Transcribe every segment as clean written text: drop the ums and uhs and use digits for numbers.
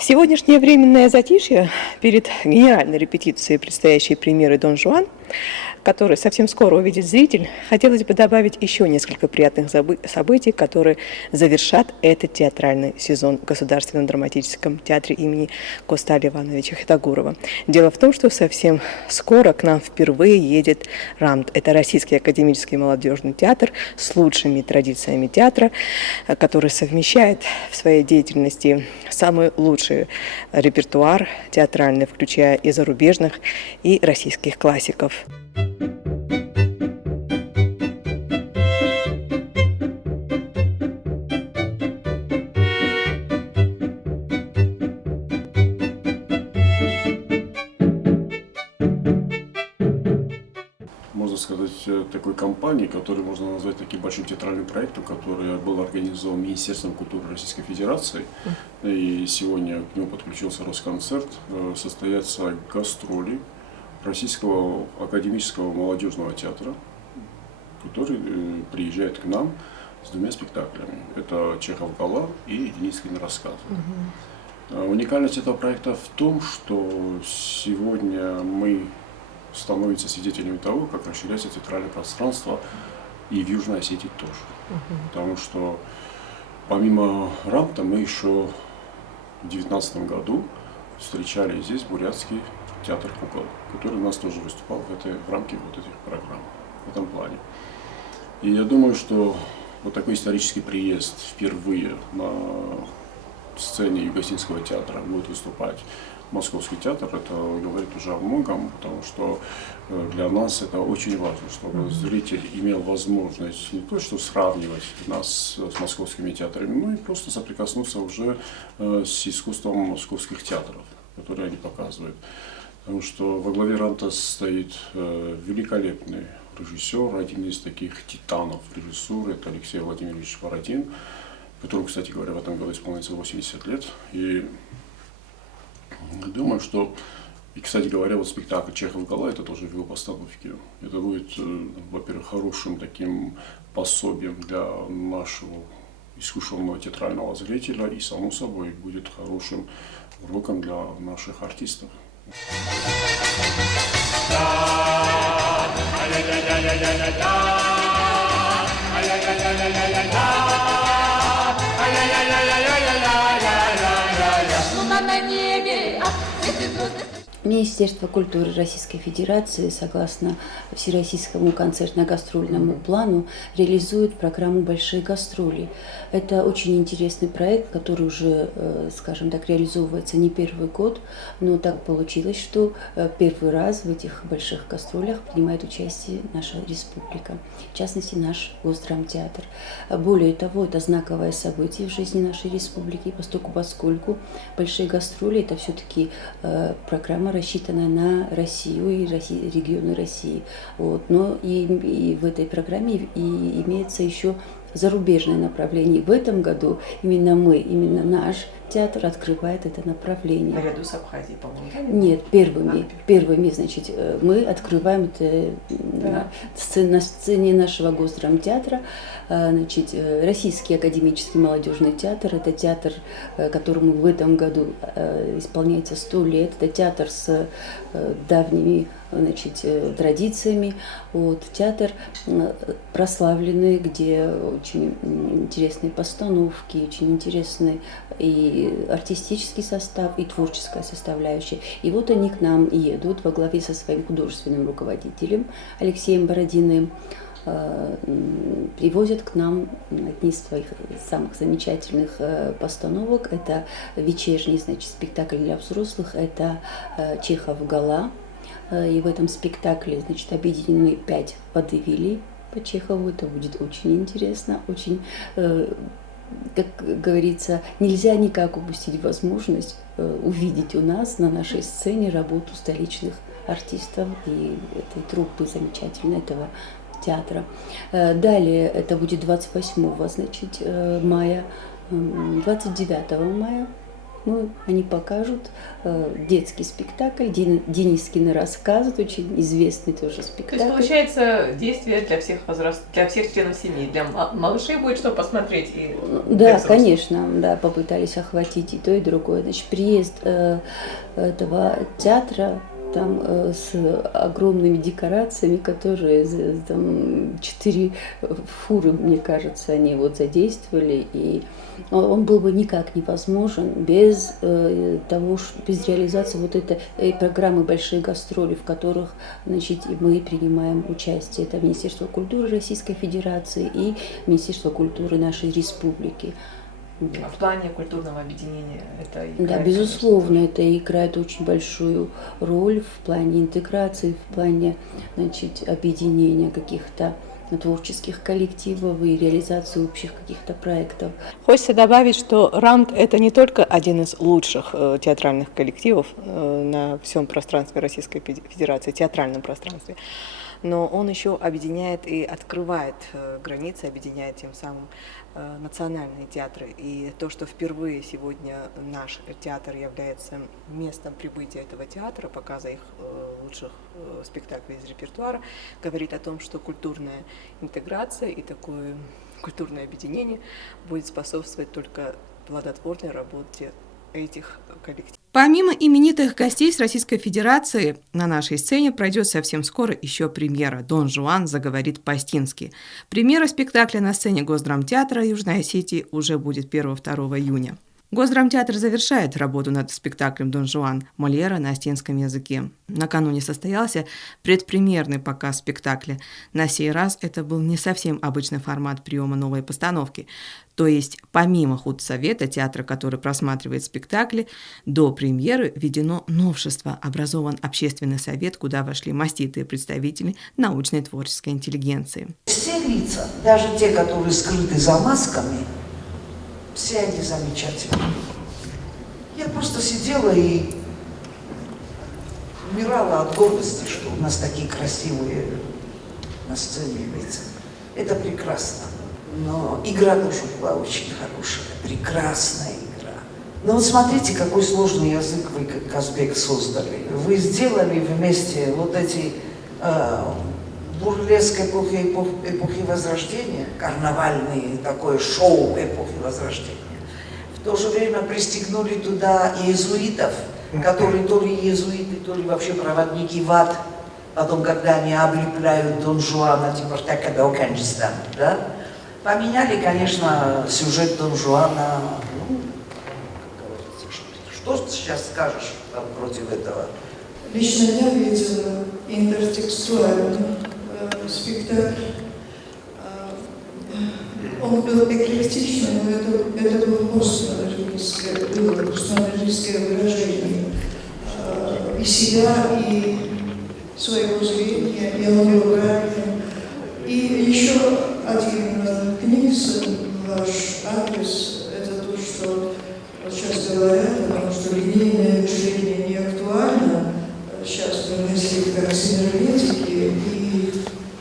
Сегодняшнее временное затишье перед генеральной репетицией предстоящей премьеры «Дон Жуан», который совсем скоро увидит зритель, хотелось бы добавить еще несколько приятных событий, которые завершат этот театральный сезон в Государственном драматическом театре имени Косталя Ивановича Хитагурова. Дело в том, что совсем скоро к нам впервые едет РАМТ. Это Российский академический молодежный театр с лучшими традициями театра, который совмещает в своей деятельности самый лучший репертуар театральный, включая и зарубежных, и российских классиков. Можно сказать, такой кампании, которую можно назвать таким большим театральным проектом, который был организован Министерством культуры Российской Федерации. И сегодня к нему подключился Росконцерт. Состоятся гастроли Российского академического молодежного театра, который приезжает к нам с двумя спектаклями. Это «Чехов Гала» и «Денискины рассказы». Уникальность этого проекта в том, что сегодня мы становимся свидетелями того, как расширяется театральное пространство и в Южной Осетии тоже. Потому что помимо РАМТа мы еще в 2019 году встречали здесь бурятский театр кукол, который у нас тоже выступал в рамке вот этих программ, в этом плане. И я думаю, что вот такой исторический приезд впервые на сцене Юго-Осетинского театра будет выступать Московский театр, это говорит уже о многом, потому что для нас это очень важно, чтобы зритель имел возможность не то что сравнивать нас с московскими театрами, но и просто соприкоснуться уже с искусством московских театров, которые они показывают. Потому что во главе РАМТа стоит великолепный режиссер, один из таких титанов режиссуры, это Алексей Владимирович Бородин, которому, кстати говоря, в этом году исполняется 80 лет. И думаю, что, и, кстати говоря, вот спектакль «Чехов Гала» это тоже в его постановке. Это будет, во-первых, хорошим таким пособием для нашего искушенного театрального зрителя и, само собой, будет хорошим уроком для наших артистов. Министерство культуры Российской Федерации, согласно Всероссийскому концертно-гастрольному плану, реализует программу «Большие гастроли». Это очень интересный проект, который уже, скажем так, реализовывается не первый год, но так получилось, что первый раз в этих больших гастролях принимает участие наша республика, в частности, наш Госдрамтеатр. Более того, это знаковое событие в жизни нашей республики, поскольку большие гастроли – это все-таки программа, рассчитана на Россию и регионы России. Вот. Но и в этой программе и имеется еще зарубежное направление. В этом году именно наш театр открывает это направление. Наряду с Абхазией, по-моему? Нет, первыми, значит, мы открываем это на сцене нашего Госдрамтеатра. Значит, Российский академический молодежный театр, это театр, которому в этом году исполняется 100 лет, это театр с давними, значит, традициями. Вот, театр прославленный, где очень интересные постановки, очень интересный и артистический состав, и творческая составляющая. И вот они к нам едут во главе со своим художественным руководителем Алексеем Бородиным, привозят к нам одни из своих самых замечательных постановок. Это вечерний, значит, спектакль для взрослых, это «Чехов Гала». И в этом спектакле, значит, объединены 5 водевилей по Чехову. Это будет очень интересно, очень как говорится, нельзя никак упустить возможность увидеть у нас на нашей сцене работу столичных артистов и этой труппы замечательной, этого театра. Далее это будет 28 значит, мая, 29 мая. Ну, они покажут детский спектакль, Денискины рассказы, очень известный тоже спектакль. То есть, получается, действие для всех возрастов, для всех членов семьи, для малышей будет что посмотреть? И да, конечно, да, попытались охватить и то, и другое. Значит, приезд этого театра там с огромными декорациями, которые там 4 фуры, мне кажется, они вот задействовали, и он был бы никак невозможен без без реализации вот этой программы «Большие гастроли», в которых, значит, мы принимаем участие. Это Министерство культуры Российской Федерации и Министерство культуры нашей республики. А в плане культурного объединения это играет? Да, безусловно, это играет очень большую роль в плане интеграции, в плане, значит, объединения каких-то творческих коллективов и реализации общих каких-то проектов. Хочется добавить, что РАМТ – это не только один из лучших театральных коллективов на всем пространстве Российской Федерации, театральном пространстве, но он еще объединяет и открывает границы, объединяет тем самым национальные театры. И то, что впервые сегодня наш театр является местом прибытия этого театра, показа их лучших спектаклей из репертуара, говорит о том, что культурная интеграция и такое культурное объединение будет способствовать только плодотворной работе этих коллективов. Помимо именитых гостей с Российской Федерации, на нашей сцене пройдет совсем скоро еще премьера «Дон Жуан заговорит по-астински». Премьера спектакля на сцене Госдрамтеатра Южной Осетии уже будет 1-2 июня. Госдрамтеатр завершает работу над спектаклем «Дон Жуан» Мольера на астинском языке. Накануне состоялся предпремьерный показ спектакля. На сей раз это был не совсем обычный формат приема новой постановки. То есть, помимо худсовета театра, который просматривает спектакли, до премьеры введено новшество. Образован общественный совет, куда вошли маститые представители научной творческой интеллигенции. Все лица, даже те, которые скрыты за масками, все они замечательные. Я просто сидела и умирала от гордости, что у нас такие красивые на сцене лица. Это прекрасно. Но игра тоже была очень хорошая, прекрасная игра. Но вот смотрите, какой сложный язык вы, как Казбек, создали. Вы сделали вместе вот эти бурлеск эпохи Возрождения, карнавальное такое шоу эпохи Возрождения. В то же время пристегнули туда иезуитов, которые то ли иезуиты, то ли вообще проводники в ад. Потом, когда они облепляют Дон Жуана, типа Такадоканджистан, да? Поменяли, конечно, сюжет Дон Жуана. Ну, что сейчас скажешь против этого? Лично я видела интертекстуальный спектакль. Он был эклектичный, но это было постмодернистское выражение и себя, и своего зрения, и аудиографии. И еще один книгс в ваш адрес, это то, что сейчас говорят, потому что линейное мышление не актуально. Сейчас мы мысли как синергетики и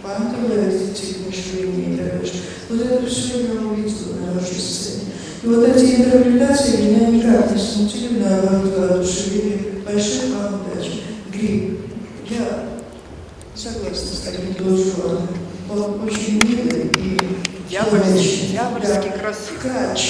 квантовое тип мышления и так далее. Вот это все я увидела на вашей сцене. И вот эти интерпретации меня никак не смутили, наоборот, воодушевили. Больших вам удач. Гриб. Я согласна с таким Дон Жуаном. Он очень милый и дьявольский красавец.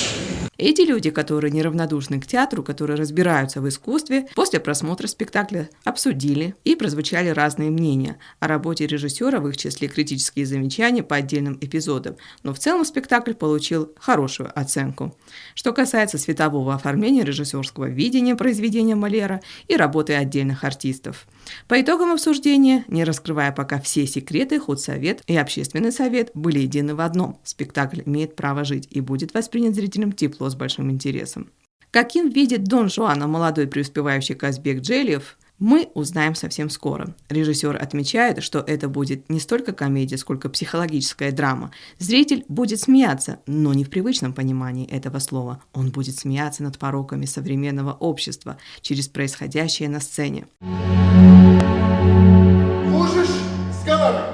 Эти люди, которые неравнодушны к театру, которые разбираются в искусстве, после просмотра спектакля обсудили и прозвучали разные мнения о работе режиссера, в их числе критические замечания по отдельным эпизодам, но в целом спектакль получил хорошую оценку. Что касается светового оформления, режиссерского видения произведения Мольера и работы отдельных артистов. По итогам обсуждения, не раскрывая пока все секреты, худсовет и общественный совет были едины в одном: спектакль имеет право жить и будет воспринят зрителям тепло с большим интересом. Каким видит Дон Жуана молодой преуспевающий Казбек Джелиев, Мы узнаем совсем скоро. Режиссер отмечает, что это будет не столько комедия, сколько психологическая драма. Зритель будет смеяться, но не в привычном понимании этого слова. Он будет смеяться над пороками современного общества через происходящее на сцене. Можешь сказать?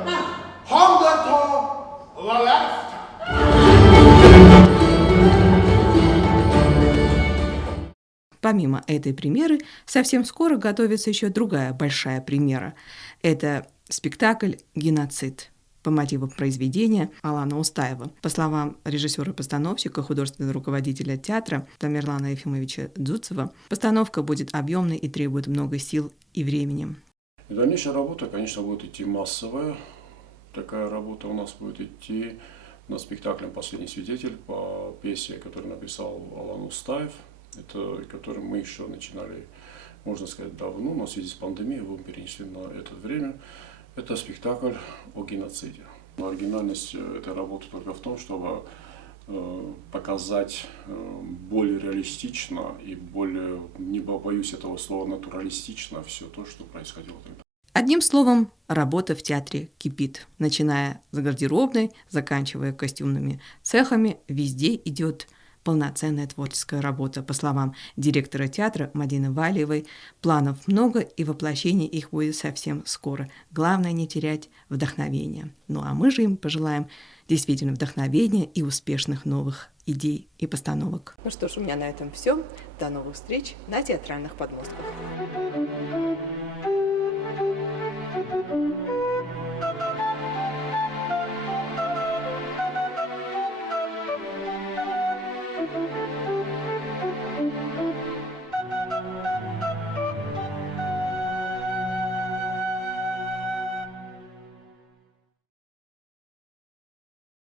Хомдато лалафта. Помимо этой премьеры, совсем скоро готовится еще другая большая премьера. Это спектакль «Геноцид» по мотиву произведения Алана Устаева. По словам режиссера-постановщика, художественного руководителя театра Тамерлана Ефимовича Дзуцева, постановка будет объемной и требует много сил и времени. И дальнейшая работа, конечно, будет идти массовая. Такая работа у нас будет идти над спектаклем «Последний свидетель» по пьесе, которую написал Алан Устаев. Это, который мы еще начинали, можно сказать, давно, но в связи с пандемией его перенесли на это время. Это спектакль о геноциде. Но оригинальность этой работы только в том, чтобы показать более реалистично и более, не боюсь этого слова, натуралистично все то, что происходило тогда. Одним словом, работа в театре кипит. Начиная с гардеробной, заканчивая костюмными цехами, везде идет полноценная творческая работа. По словам директора театра Мадины Валиевой, планов много, и воплощение их будет совсем скоро. Главное не терять вдохновения. Ну а мы же им пожелаем действительно вдохновения и успешных новых идей и постановок. Ну что ж, у меня на этом все. До новых встреч на театральных подмостках.